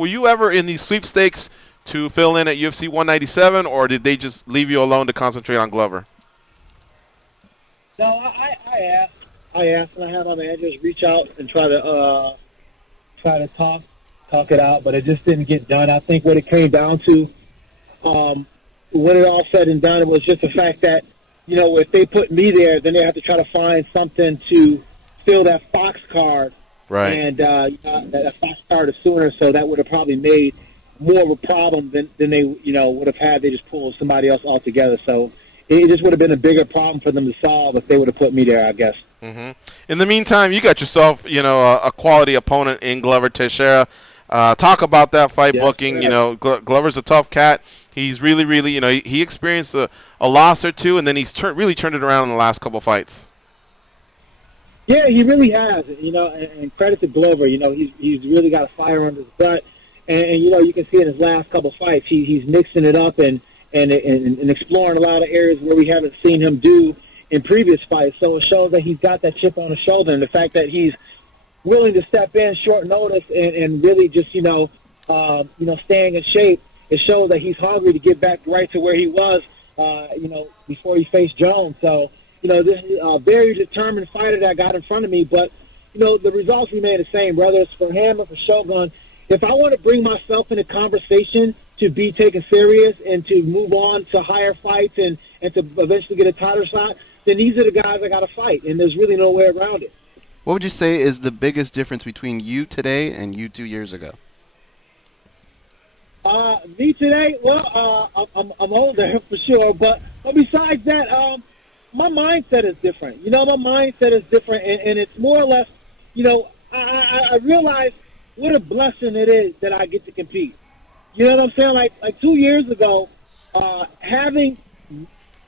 were you ever in these sweepstakes to fill in at UFC 197, or did they just leave you alone to concentrate on Glover? No, I asked, and I had my managers reach out and try to talk it out, but it just didn't get done. I think what it came down to, when it all said and done, it was just the fact that, if they put me there, then they have to try to find something to fill that Fox card. Right. And that Fox card is sooner, so that would have probably made more of a problem than they, would have had. They just pulled somebody else altogether. So it just would have been a bigger problem for them to solve if they would have put me there, I guess. Mm-hmm. In the meantime, you got yourself, a quality opponent in Glover Teixeira. Talk about that fight booking. Yeah. Glover's a tough cat. He's really, really, he experienced a loss or two, and then he's really turned it around in the last couple fights. Yeah, he really has. And credit to Glover. He's really got a fire under his butt, and you can see in his last couple fights, he's mixing it up and exploring a lot of areas where we haven't seen him do in previous fights. So it shows that he's got that chip on his shoulder, and the fact that he's willing to step in short notice and really just staying in shape. It shows that he's hungry to get back right to where he was, before he faced Jones. So, this is a very determined fighter that got in front of me. But, the results remain the same, whether it's for him or for Shogun. If I want to bring myself in a conversation to be taken serious and to move on to higher fights and to eventually get a title shot, then these are the guys I got to fight, and there's really no way around it. What would you say is the biggest difference between you today and you 2 years ago? Me today, I'm older for sure, but besides that, my mindset is different. My mindset is different, and it's more or less, I realize what a blessing it is that I get to compete. You know what I'm saying? Like 2 years ago, having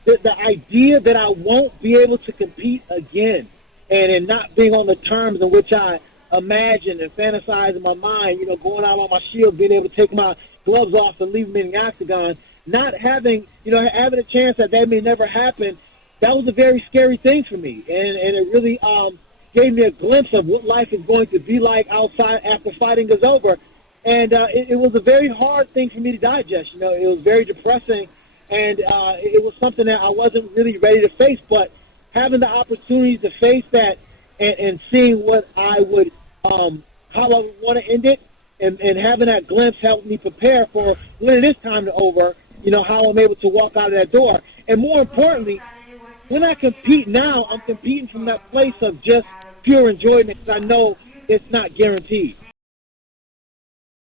the idea that I won't be able to compete again, and not being on the terms in which I imagine and fantasize in my mind, going out on my shield, being able to take my gloves off and leave them in the octagon, not having, having a chance that may never happen, that was a very scary thing for me. And it really gave me a glimpse of what life is going to be like outside after fighting is over. And it was a very hard thing for me to digest. It was very depressing, and it was something that I wasn't really ready to face. But having the opportunity to face that and seeing what I would, how I would want to end it, and having that glimpse helped me prepare for when it is time to over, how I'm able to walk out of that door. And more importantly, when I compete now, I'm competing from that place of just pure enjoyment because I know it's not guaranteed.